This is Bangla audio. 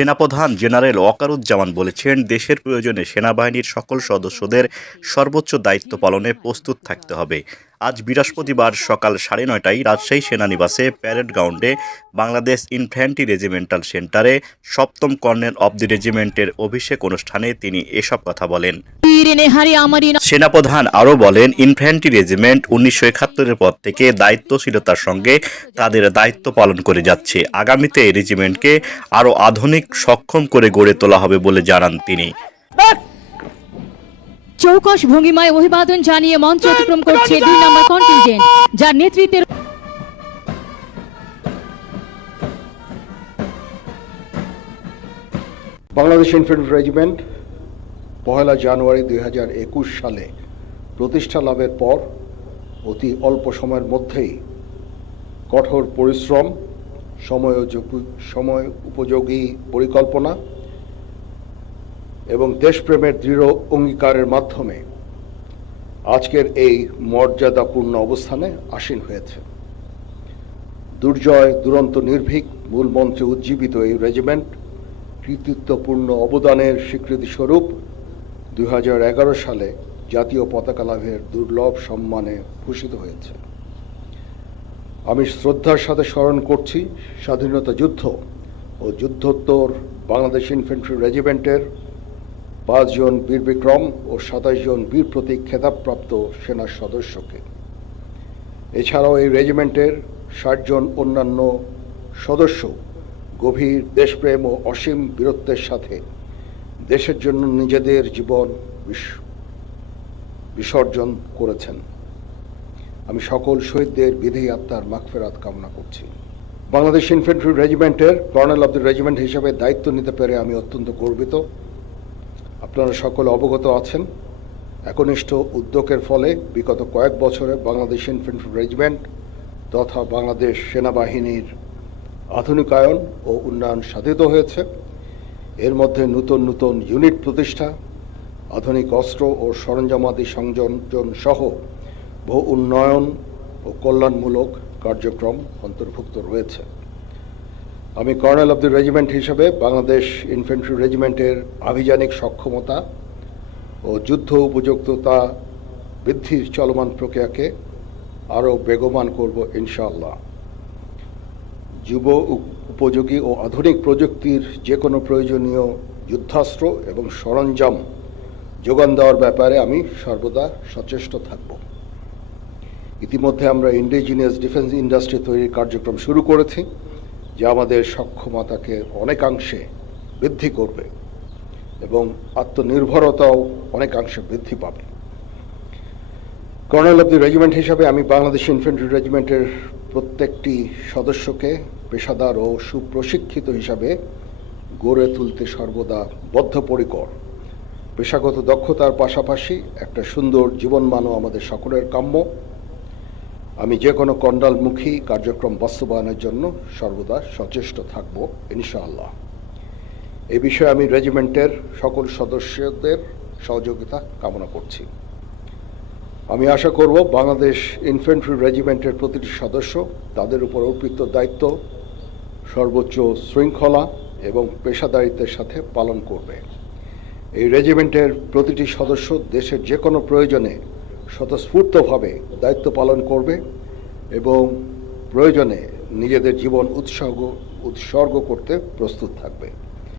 সেনাপ্রধান জেনারেল ওয়াকারুজ্জামান বলেছেন, দেশের প্রয়োজনে সেনাবাহিনীর সকল সদস্যদের সর্বোচ্চ দায়িত্ব পালনে প্রস্তুত থাকতে হবে। আজ বৃহস্পতিবার সকাল সাড়ে নয়টায় রাজশাহী সেনানিবাসে প্যারেড গ্রাউন্ডে বাংলাদেশ ইনফ্যান্ট্রি রেজিমেন্টাল সেন্টারে সপ্তম কর্নেল অব দি রেজিমেন্টের অভিষেক অনুষ্ঠানে তিনি এসব কথা বলেন। সেনাপ্রধান আরও বলেন ইনফ্যান্ট্রি রেজিমেন্ট উনিশশো একাত্তরের পর থেকে দায়িত্বশীলতার সঙ্গে তাদের দায়িত্ব পালন করে যাচ্ছে। আগামীতে এই রেজিমেন্টকে আরও আধুনিক সক্ষম করে গড়ে তোলা হবে বলে জানান তিনি। চৌকস ভঙ্গিমায় অভিবাদন জানিয়ে মঞ্চ অতিক্রম করছে দুই নম্বর কন্টিনজেন্ট যার নেতৃত্বের বাংলাদেশ ইনফেন্ট্রি রেজিমেন্ট পহেলা জানুয়ারি দুই হাজার একুশ সালে প্রতিষ্ঠা লাভের পর অতি অল্প সময়ের মধ্যেই কঠোর পরিশ্রম, সময় সময় উপযোগী পরিকল্পনা এবং দেশপ্রেমের দৃঢ় অঙ্গীকারের মাধ্যমে আজকের এই মর্যাদাপূর্ণ অবস্থানে আসীন হয়েছে। দুর্জয়, দুরন্ত, নির্ভীক মূল মন্ত্রে উজ্জীবিত এই রেজিমেন্ট কৃতিত্বপূর্ণ অবদানের স্বীকৃতি দুই সালে জাতীয় পতাকা লাভের দুর্লভ সম্মানে ভূষিত হয়েছে। আমি শ্রদ্ধার সাথে স্মরণ করছি স্বাধীনতা যুদ্ধ ও যুদ্ধোত্তর বাংলাদেশ ইনফেন্ট্রি রেজিমেন্টের পাঁচজন বীর বিক্রম ও সাতাশ জন বীর প্রতীক খেতাবপ্রাপ্ত সেনা সদস্যকে। এছাড়াও এই রেজিমেন্টের ষাটজন অন্যান্য সদস্য গভীর দেশপ্রেম ও অসীম বীরত্বের সাথে দেশের জন্য নিজেদের জীবন বিস- বিসর্জন করেছেন। আমি সকল শহীদদের বিধি, আত্মার মাগফেরাত কামনা করছি। বাংলাদেশ ইনফেন্ট্রি রেজিমেন্টের কর্নেল অব দ্য রেজিমেন্ট হিসেবে দায়িত্ব নিতে পেরে আমি অত্যন্ত গর্বিত। আপনারা সকলে অবগত আছেন। একনিষ্ঠ উদ্যোগের ফলে বিগত কয়েক বছরে বাংলাদেশ ইনফেন্ট্রি রেজিমেন্ট তথা বাংলাদেশ সেনাবাহিনীর আধুনিকায়ন ও উন্নয়ন সাধিত হয়েছে। এর মধ্যে নতুন নতুন ইউনিট প্রতিষ্ঠা, আধুনিক অস্ত্র ও সরঞ্জামাদি সংযোজন সহ বহু উন্নয়ন ও কল্যাণমূলক কার্যক্রম অন্তর্ভুক্ত রয়েছে। আমি কর্নেল অব দ্য রেজিমেন্ট হিসেবে বাংলাদেশ ইনফেন্ট্রি রেজিমেন্টের আভিযানিক সক্ষমতা ও যুদ্ধ উপযুক্ততা বৃদ্ধির চলমান প্রক্রিয়াকে আরও বেগবান করব ইনশাআল্লাহ। যুব উপযোগী ও আধুনিক প্রযুক্তির যে কোনো প্রয়োজনীয় যুদ্ধাস্ত্র এবং সরঞ্জাম যোগান দেওয়ার ব্যাপারে আমি সর্বদা সচেষ্ট থাকব। ইতিমধ্যে আমরা ইন্ডিজিনিয়াস ডিফেন্স ইন্ডাস্ট্রি তৈরির কার্যক্রম শুরু করেছি, যা আমাদের সক্ষমতাকে অনেকাংশে বৃদ্ধি করবে এবং আত্মনির্ভরতাও অনেকাংশে বৃদ্ধি পাবে। কর্নেল অব দি রেজিমেন্ট হিসাবে আমি বাংলাদেশ ইনফেন্ট্রি রেজিমেন্টের প্রত্যেকটি সদস্যকে পেশাদার ও সুপ্রশিক্ষিত হিসাবে গড়ে তুলতে সর্বদা বদ্ধপরিকর। পেশাগত দক্ষতার পাশাপাশি একটা সুন্দর জীবনমানও আমাদের সকলের কাম্য। আমি যে কোনো কন্ডালমুখী কার্যক্রম বাস্তবায়নের জন্য সর্বদা সচেষ্ট থাকব, ইনশাআল্লাহ। এ বিষয়ে আমি রেজিমেন্টের সকল সদস্যদের সহযোগিতা কামনা করছি। আমি আশা করব, বাংলাদেশ ইনফেন্ট্রি রেজিমেন্টের প্রতিটি সদস্য তাদের উপর অর্পিত দায়িত্ব সর্বোচ্চ শৃঙ্খলা এবং পেশাদারিত্বের সাথে পালন করবে। এই রেজিমেন্টের প্রতিটি সদস্য দেশের যে কোনো প্রয়োজনে স্বতঃস্ফূর্তভাবে দায়িত্ব পালন করবে এবং প্রয়োজনে নিজেদের জীবন উৎসর্গ উৎসর্গ করতে প্রস্তুত থাকবে।